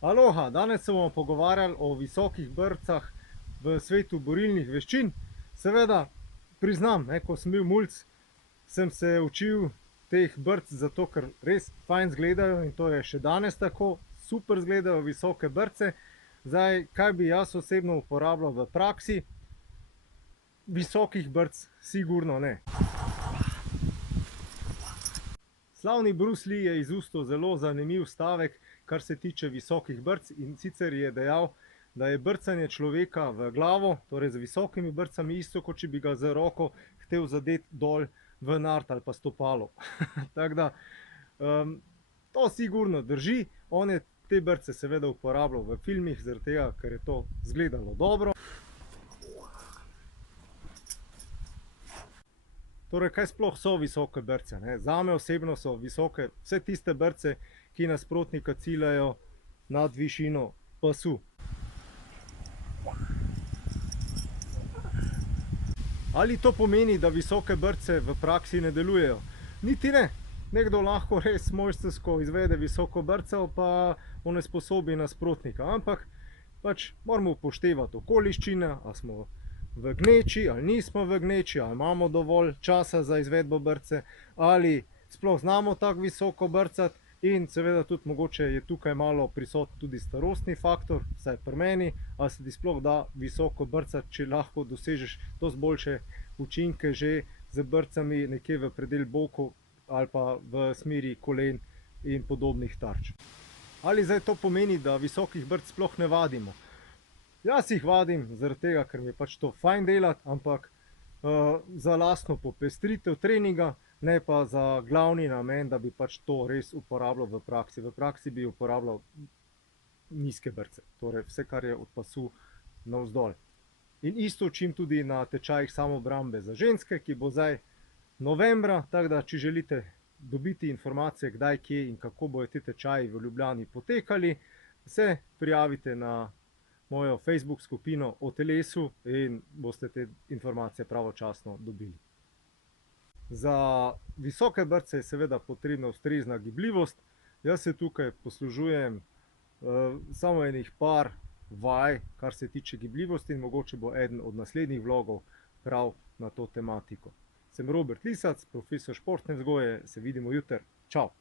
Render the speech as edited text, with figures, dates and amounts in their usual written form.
Aloha, danes se bomo pogovarjali o visokih brcah v svetu borilnih veščin. Seveda, priznam, ko sem bil mulc, sem se učil teh brc zato, ker res fajn izgledajo in to je še danes tako, super izgledajo visoke brce. Zdaj, kaj bi jaz osebno uporabljal v praksi? Visokih brc sigurno ne. Slavni Bruce Lee je izustil zelo zanimiv stavek, kar se tiče visokih brc, in sicer je dejal, da je brcanje človeka v glavo, torej z visokimi brcami, isto, kot če bi ga z roko hotel zadeti dol v nard ali pa stopalo. Tako da, to sigurno drži. On je te brce seveda uporabljal v filmih, zaradi tega, ker je to izgledalo dobro. Torej, kaj sploh so visoke brce? Zame osebno so visoke vse tiste brce, ki nasprotnika ciljajo nad višino pasu. Ali to pomeni, da visoke brce v praksi ne delujejo? Niti ne. Nekdo lahko res mojstrsko izvede visoko brco, pa onesposobi nasprotnika. Ampak pač moramo upoštevati okoliščine, ali smo v gneči ali nismo v gneči, ali imamo dovolj časa za izvedbo brce, ali sploh znamo tako visoko brcati. In seveda tudi mogoče je tukaj malo prisoten tudi starostni faktor, vsaj pri meni, ali se ti sploh da visoko brcati, če lahko dosežeš dosti boljše učinke že z brcami nekje v predel bokov ali pa v smeri kolen in podobnih tarč. Ali zdaj to pomeni, da visokih brc sploh ne vadimo? Jaz jih vadim zaradi tega, ker mi je pač to fajn delati, ampak za lastno popestritev treninga, ne pa za glavni namen, da bi pač to res uporabljal v praksi. V praksi bi uporabljal nizke brce, torej vse, kar je od pasu navzdol. In isto učim tudi na tečajih samoobrambe za ženske, ki bo zdaj novembra, tako da če želite dobiti informacije, kdaj, kje in kako bojo ti tečaji v Ljubljani potekali, se prijavite na mojo Facebook skupino o telesu in boste te informacije pravočasno dobili. Za visoke brce je seveda potrebna ustrezna gibljivost. Jaz se tukaj poslužujem samo enih par vaj, kar se tiče gibljivosti, in mogoče bo eden od naslednjih vlogov prav na to tematiko. Sem Robert Lisac, profesor športne vzgoje, se vidimo jutri. Čau!